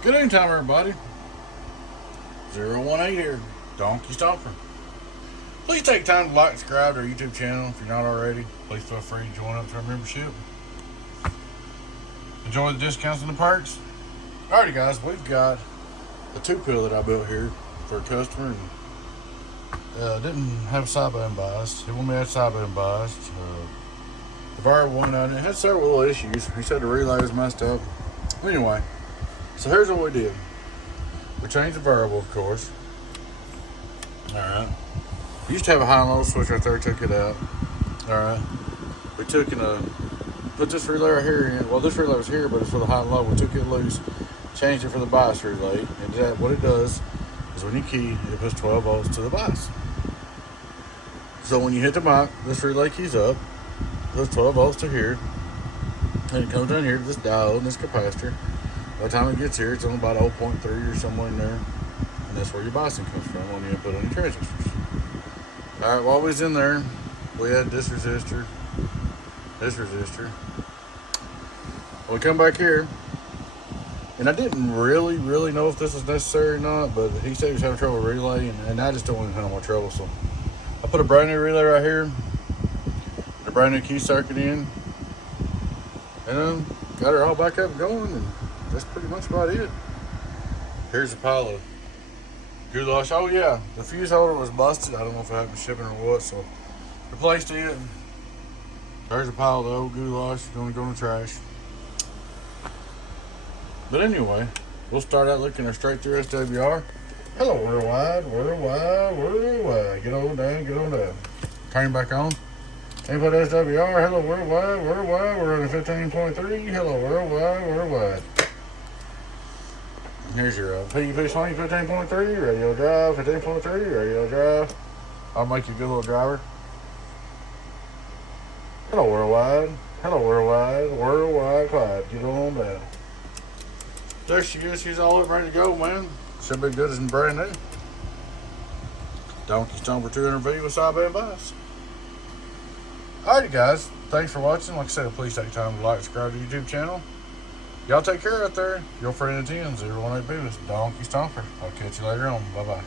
Good evening time, everybody. 018 here, Donkey Stomper. Please take time to like and subscribe to our YouTube channel if you're not already. Please feel free to join up to our membership. Enjoy the discounts and the perks. Alrighty guys, we've got the 2Pill that I built here for a customer. And, didn't have side button biased. He wanted me to have side button biased. The variable went on. It had several little issues. He said the relay was messed up. Anyway, so here's what we did. We changed the variable, of course. Alright. We used to have a high and low switch right there, took it out. Alright. We took and put this relay right here in. Well, this relay was here, but it's for the high and low. We took it loose, changed it for the bias relay. And that, what it does is when you key, it puts 12 volts to the bias. So when you hit the mic, this relay keys up, puts 12 volts to here, and it comes down here to this diode and this capacitor. By the time it gets here, it's only about 0.3 or somewhere in there. And that's where your biasing comes from when you input on your transistors. Alright, while we was in there, we had this resistor. Well, we come back here, and I didn't really know if this was necessary or not, but he said he was having trouble with relay, and I just don't want to have no more trouble. So I put a brand new relay right here, a brand new key circuit in, and got her all back up and going, and that's pretty much about it. Here's a pile of goulash. Oh yeah, the fuse holder was busted. I don't know if it happened shipping or what, so replaced it. There's a pile of the old goulash. Gonna go in the trash. But anyway, we'll start out looking straight through SWR. Hello, worldwide. Get on down. Turn back on. Input SWR. Hello, worldwide. We're running 15.3. Hello, worldwide. Here's your PUP swing 15.3, radio drive 15.3, radio drive. I'll make you a good little driver. Hello, worldwide. Worldwide quiet. Get on down. There she is. She's all up ready to go, man. Should be good as brand new. Donkey Stomper 200V with side band bias. Alrighty, guys. Thanks for watching. Like I said, please take time to like and subscribe to the YouTube channel. Y'all take care out there. Your friend at 10, 018 Beavis, Donkey Stomper. I'll catch you later on. Bye-bye.